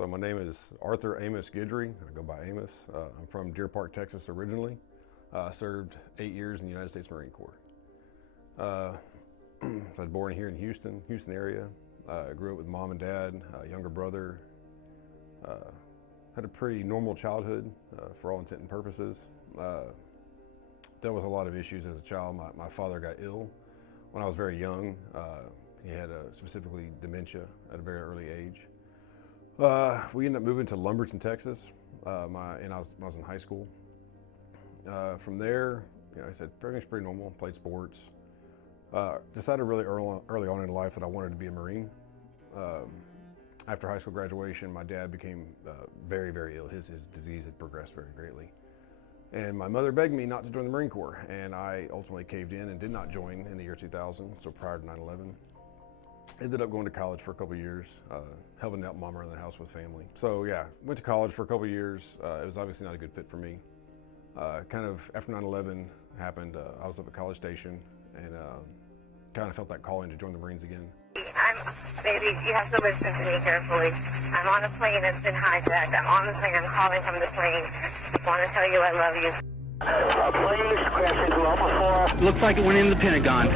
So my name is Arthur Amos Guidry. I go by Amos. I'm from Deer Park, Texas originally. Served 8 years in the United States Marine Corps. So I was born here in Houston area. Grew up with mom and dad, younger brother. Had a pretty normal childhood for all intent and purposes. Dealt with a lot of issues as a child. My father got ill when I was very young. He had specifically dementia at a very early age. We ended up moving to Lumberton, Texas, when I was in high school. From there, like I said, everything's pretty normal. Played sports. Decided really early on in life that I wanted to be a Marine. After high school graduation, my dad became very, very ill. His disease had progressed very greatly. And my mother begged me not to join the Marine Corps, and I ultimately caved in and did not join in the year 2000, so prior to 9/11. Ended up going to college for a couple of years, helping out mom around the house with family. So yeah, went to college for a couple of years. It was obviously not a good fit for me. Kind of after 9/11 happened, I was up at College Station and kind of felt that calling to join the Marines again. Baby, you have to listen to me carefully. I'm on a plane that's been hijacked. I'm on the plane. I'm calling from the plane. I want to tell you I love you. Plane crashed into Alpha 4. Looks like it went into the Pentagon.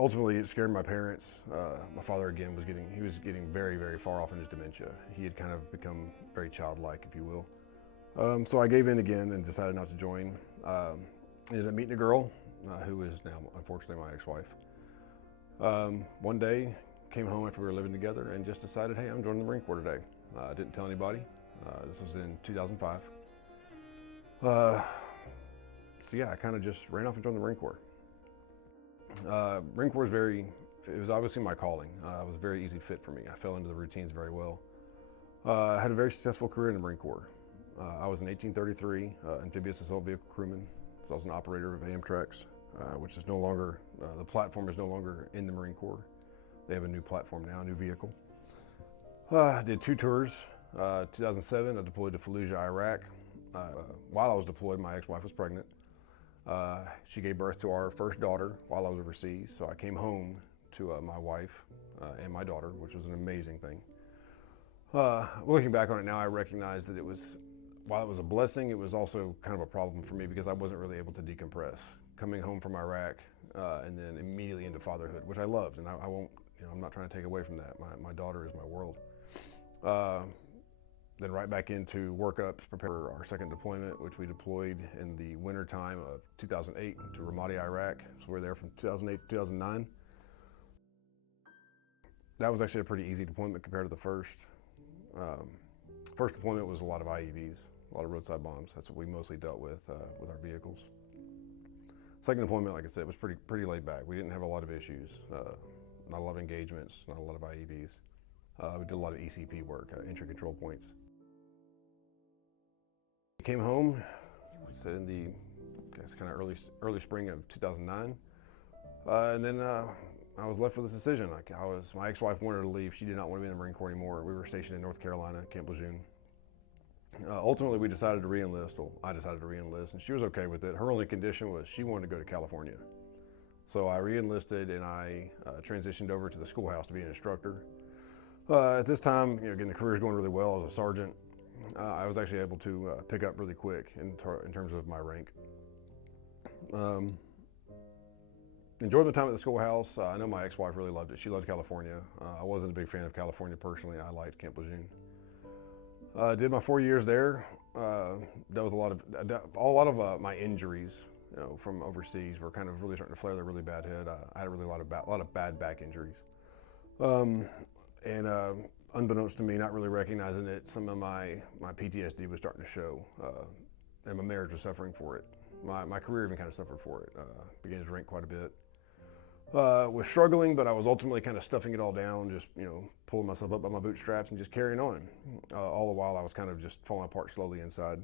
Ultimately, it scared my parents. My father again was getting very, very far off in his dementia. He had kind of become very childlike, if you will. So I gave in again and decided not to join. Ended up meeting a girl who is now, unfortunately, my ex-wife. One day, came home after we were living together and just decided, hey, I'm joining the Marine Corps today. Didn't tell anybody. This was in 2005. So yeah, I kind of just ran off and joined the Marine Corps. Marine Corps it was obviously my calling. It was a very easy fit for me. I fell into the routines very well. I had a very successful career in the Marine Corps. I was an 1833 amphibious assault vehicle crewman. So I was an operator of Amtrex, which is no longer, the platform is no longer in the Marine Corps. They have a new platform now, a new vehicle. I did 2 tours. 2007, I deployed to Fallujah, Iraq. While I was deployed, my ex-wife was pregnant. She gave birth to our first daughter while I was overseas. So I came home to my wife and my daughter, which was an amazing thing. Looking back on it now, I recognize that while it was a blessing, it was also kind of a problem for me because I wasn't really able to decompress. Coming home from Iraq and then immediately into fatherhood, which I loved, and I won't, I'm not trying to take away from that. My daughter is my world. Then right back into workups, prepare for our second deployment, which we deployed in the winter time of 2008 to Ramadi, Iraq. So we were there from 2008 to 2009. That was actually a pretty easy deployment compared to the first. First deployment was a lot of IEDs. A lot of roadside bombs. That's what we mostly dealt with our vehicles. Second deployment, like I said, was pretty laid back. We didn't have a lot of issues, not a lot of engagements, not a lot of IEDs. We did a lot of ECP work, entry control points. We came home, like I said, in the kind of early spring of 2009, and then I was left with this decision. My ex-wife wanted to leave. She did not want to be in the Marine Corps anymore. We were stationed in North Carolina, Camp Lejeune. Ultimately, we decided to re-enlist. Well, I decided to re-enlist, and she was okay with it. Her only condition was she wanted to go to California. So I re-enlisted, and I transitioned over to the schoolhouse to be an instructor. At this time, again, the career is going really well as a sergeant. I was actually able to pick up really quick in terms of my rank. Enjoyed my time at the schoolhouse. I know my ex-wife really loved it. She loved California. I wasn't a big fan of California personally. I liked Camp Lejeune. Did my 4 years there. Dealt with a lot of my injuries, from overseas were kind of really starting to flare their really bad head. I had a lot of bad back injuries, and unbeknownst to me, not really recognizing it, some of my PTSD was starting to show, and my marriage was suffering for it. My career even kind of suffered for it. Began to drink quite a bit. Was struggling, but I was ultimately kind of stuffing it all down, just pulling myself up by my bootstraps and just carrying on. All the while I was kind of just falling apart slowly inside.